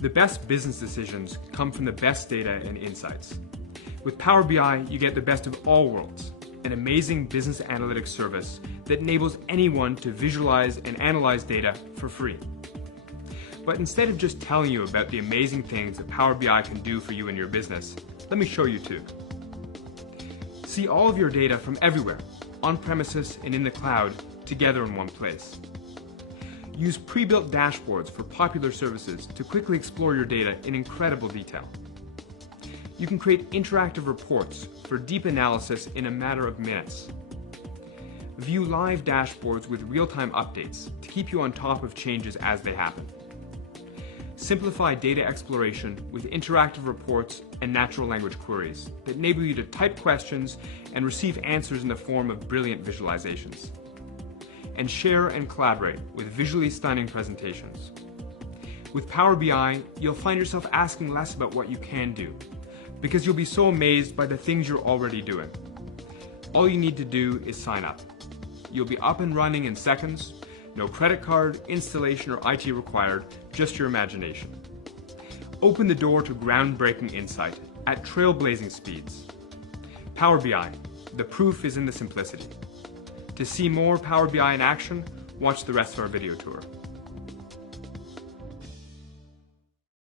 The best business decisions come from the best data and insights. With Power BI, you get the best of all worlds, an amazing business analytics service that enables anyone to visualize and analyze data for free. But instead of just telling you about the amazing things that Power BI can do for you and your business, let me show you too. See all of your data from everywhere, on premises and in the cloud, together in one place. Use pre-built dashboards for popular services to quickly explore your data in incredible detail. You can create interactive reports for deep analysis in a matter of minutes. View live dashboards with real-time updates to keep you on top of changes as they happen. Simplify data exploration with interactive reports and natural language queries that enable you to type questions and receive answers in the form of brilliant visualizations. And share and collaborate with visually stunning presentations. With Power BI, you'll find yourself asking less about what you can do, because you'll be so amazed by the things you're already doing. All you need to do is sign up. You'll be up and running in seconds, no credit card, installation, or IT required, just your imagination. Open the door to groundbreaking insight at trailblazing speeds. Power BI, the proof is in the simplicity. To see more Power BI in action, watch the rest of our video tour.